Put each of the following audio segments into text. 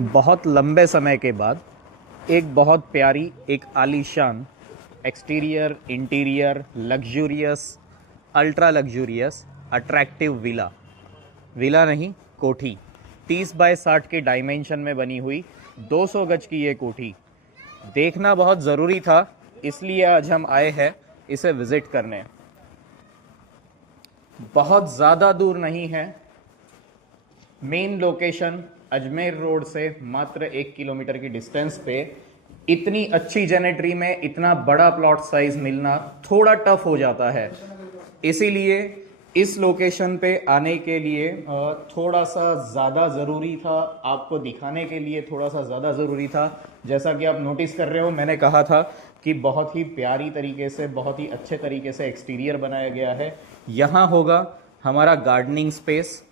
बहुत लंबे समय के बाद एक बहुत प्यारी, एक आलीशान exterior, interior, luxurious, ultra luxurious, attractive villa, villa नहीं कोठी, 30 बाय 60 के डायमेंशन में बनी हुई 200 गज की ये कोठी देखना बहुत ज़रूरी था, इसलिए आज हम आए हैं इसे विज़िट करने। बहुत ज़्यादा दूर नहीं है, मेन लोकेशन अजमेर रोड से मात्र 1 किलोमीटर की डिस्टेंस पे। इतनी अच्छी जेनेट्री में इतना बड़ा प्लॉट साइज मिलना थोड़ा टफ हो जाता है, इसीलिए इस लोकेशन पे आने के लिए थोड़ा सा ज़्यादा ज़रूरी था, आपको दिखाने के लिए थोड़ा सा ज़्यादा ज़रूरी था। जैसा कि आप नोटिस कर रहे हो, मैंने कहा था कि बहुत ही प्यारी तरीके से, बहुत ही अच्छे तरीके से एक्सटीरियर बनाया गया है। यहाँ होगा हमारा गार्डनिंग स्पेस,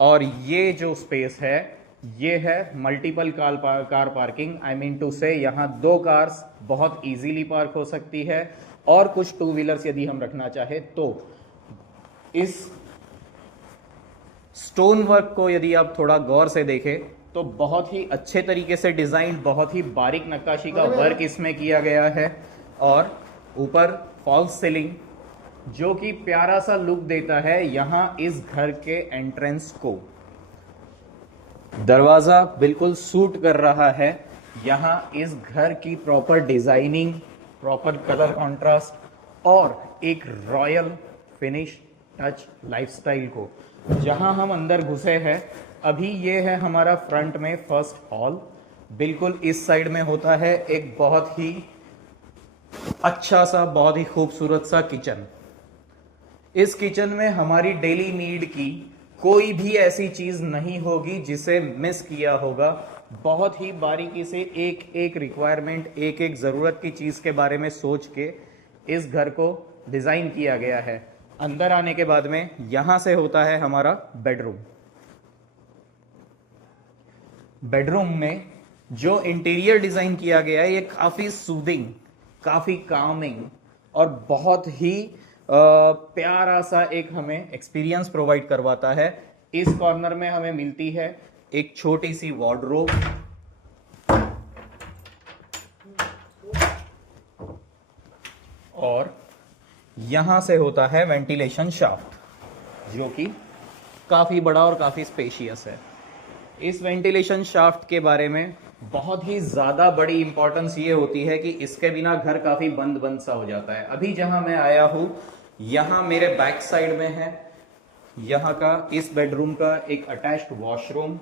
और ये जो स्पेस है ये है multiple car parking. I mean to say यहाँ 2 कार्स बहुत इजीली पार्क हो सकती है, और कुछ 2 व्हीलर्स यदि हम रखना चाहे तो। इस स्टोन वर्क को यदि आप थोड़ा गौर से देखें तो बहुत ही अच्छे तरीके से डिजाइन, बहुत ही बारीक नक्काशी का वर्क इसमें किया गया है, और ऊपर फॉल्स सीलिंग जो कि प्यारा सा लुक देता है यहां इस घर के एंट्रेंस को। दरवाजा बिल्कुल सूट कर रहा है यहां इस घर की proper designing, proper colour contrast और एक रॉयल फिनिश टच लाइफस्टाइल को। जहां हम अंदर घुसे हैं अभी, ये है हमारा फ्रंट में फर्स्ट हॉल। बिल्कुल इस साइड में होता है एक बहुत ही अच्छा सा, बहुत ही खूबसूरत सा किचन। इस किचन में हमारी डेली नीड की कोई भी ऐसी चीज नहीं होगी जिसे मिस किया होगा। बहुत ही बारीकी से एक एक रिक्वायरमेंट, एक एक जरूरत की चीज के बारे में सोच के इस घर को डिजाइन किया गया है। अंदर आने के बाद में यहां से होता है हमारा बेडरूम। बेडरूम में जो इंटीरियर डिजाइन किया गया है ये काफी सूदिंग, काफी कामिंग और बहुत ही प्यारा सा एक हमें एक्सपीरियंस प्रोवाइड करवाता है। इस कॉर्नर में हमें मिलती है एक छोटी सी वार्डरोब, और यहां से होता है वेंटिलेशन शाफ्ट जो कि काफी बड़ा और काफी स्पेशियस है। इस वेंटिलेशन शाफ्ट के बारे में बहुत ही ज्यादा बड़ी इंपॉर्टेंस ये होती है कि इसके बिना घर काफी बंद बंद सा हो जाता है। अभी जहां मैं आया हूं यहां मेरे बैक साइड में है यहां का इस बेडरूम का एक अटैच्ड वॉशरूम।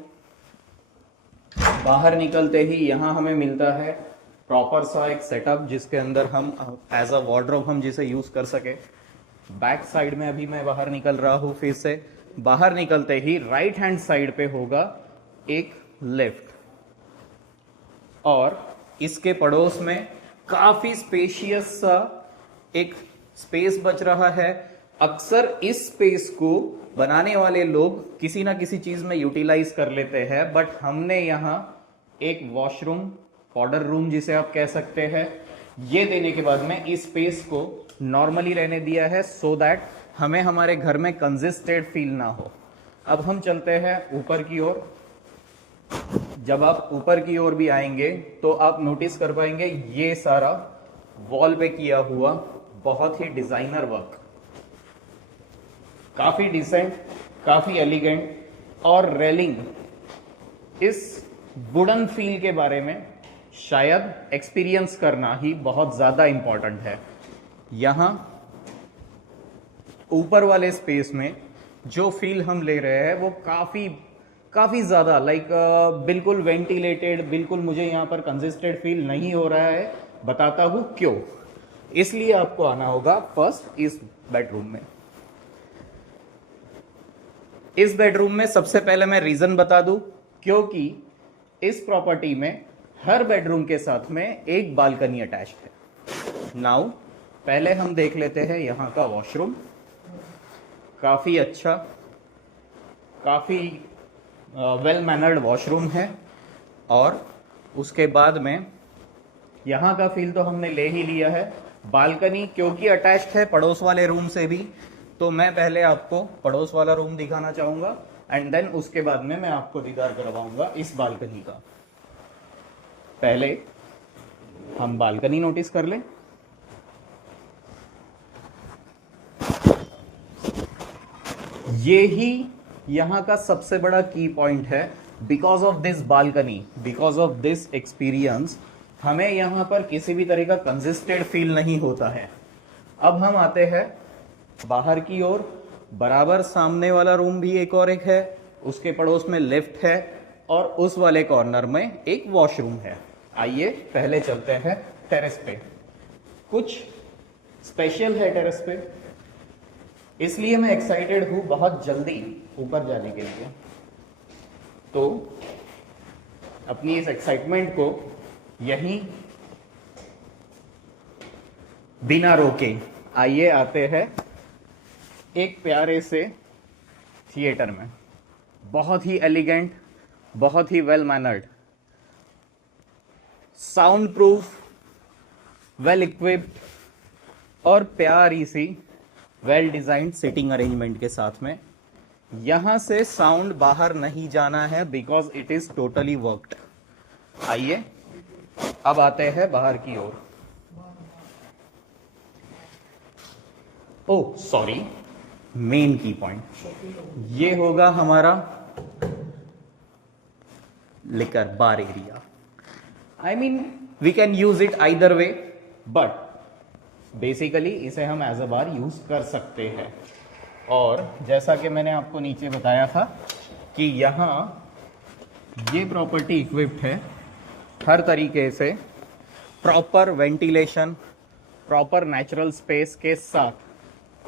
बाहर निकलते ही यहां हमें मिलता है प्रॉपर सा एक सेटअप जिसके अंदर हम एज अ वार्डरोब हम जिसे यूज कर सके। बैक साइड में अभी मैं बाहर निकल रहा हूं, फिर से बाहर निकलते ही राइट हैंड साइड पे होगा एक लिफ्ट, और इसके पड़ोस में काफी स्पेशियस सा एक स्पेस बच रहा है। अक्सर इस स्पेस को बनाने वाले लोग किसी ना किसी चीज में यूटिलाइज कर लेते हैं, बट हमने यहाँ एक वॉशरूम, पाउडर रूम जिसे आप कह सकते हैं, ये देने के बाद में इस स्पेस को नॉर्मली रहने दिया है सो दैट हमें हमारे घर में कंजेस्टेड फील ना हो। अब हम चलते हैं ऊपर की ओर। जब आप ऊपर की ओर भी आएंगे तो आप नोटिस कर पाएंगे ये सारा वॉल पे किया हुआ बहुत ही डिजाइनर वर्क, काफी डिसेंट, काफी एलिगेंट, और रेलिंग इस वुडन फील के बारे में शायद एक्सपीरियंस करना ही बहुत ज्यादा इंपॉर्टेंट है। यहां ऊपर वाले स्पेस में जो फील हम ले रहे हैं वो काफी ज्यादा बिल्कुल वेंटिलेटेड, बिल्कुल मुझे यहां पर कंजेस्टेड फील नहीं हो रहा है। बताता हूं क्यों। इसलिए आपको आना होगा फर्स्ट इस बेडरूम में। इस बेडरूम में सबसे पहले मैं रीजन बता दूं, क्योंकि इस प्रॉपर्टी में हर बेडरूम के साथ में एक बालकनी अटैच्ड है। नाउ पहले हम देख लेते हैं यहां का वॉशरूम। काफी अच्छा, काफी वेल मैनर्ड वॉशरूम है, और उसके बाद में यहाँ का फील तो हमने ले ही लिया है। बालकनी क्योंकि अटैच्ड है पड़ोस वाले रूम से भी, तो मैं पहले आपको पड़ोस वाला रूम दिखाना चाहूँगा, एंड देन उसके बाद में मैं आपको दीदार करवाऊंगा इस बालकनी का। पहले हम बालकनी नोटिस कर लें। ये ही यहां का सबसे बड़ा की पॉइंट है। Because of this balcony, because of this experience, हमें यहां पर किसी भी तरह का कंजेस्टेड फील नहीं होता है। अब हम आते हैं बाहर की ओर। बराबर सामने वाला रूम भी एक और एक है, उसके पड़ोस में लिफ्ट है और उस वाले कॉर्नर में एक वॉशरूम है। आइए पहले चलते हैं टेरेस पे। कुछ स्पेशल है टेरेस पे, इसलिए मैं एक्साइटेड हूं बहुत जल्दी ऊपर जाने के लिए। तो अपनी इस एक्साइटमेंट को यहीं बिना रोके आइए आते हैं एक प्यारे से थिएटर में। बहुत ही एलिगेंट, बहुत ही well mannered, sound proof, well equipped और प्यारी सी वेल डिजाइंड सिटिंग अरेंजमेंट के साथ में। यहां से साउंड बाहर नहीं जाना है because it is totally worked. आइए अब आते हैं बाहर की ओर। ओह सॉरी, मेन की पॉइंट ये होगा हमारा liquor bar area. I mean we can use it either way, but basically इसे हम एज अ बार यूज कर सकते हैं। और जैसा कि मैंने आपको नीचे बताया था कि यहाँ ये प्रॉपर्टी इक्विप्ड है हर तरीके से, proper ventilation, proper natural space के साथ।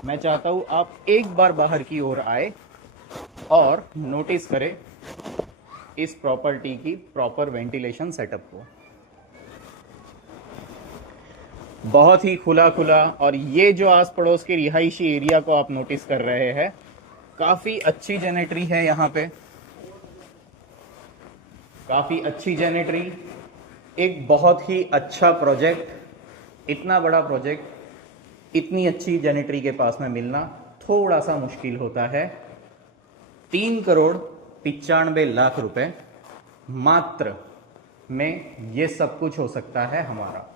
मैं चाहता हूँ आप एक बार बाहर की ओर आए और नोटिस करें इस प्रॉपर्टी की प्रॉपर वेंटिलेशन सेटअप को। बहुत ही खुला खुला, और ये जो आस पड़ोस के रिहायशी एरिया को आप नोटिस कर रहे हैं, काफी अच्छी जेनेटरी है यहाँ पे, काफी अच्छी जेनेटरी। एक बहुत ही अच्छा प्रोजेक्ट, इतना बड़ा प्रोजेक्ट, इतनी अच्छी जेनेटरी के पास में मिलना थोड़ा सा मुश्किल होता है। 3,95,00,000 रुपए मात्र में ये सब कुछ हो सकता है हमारा।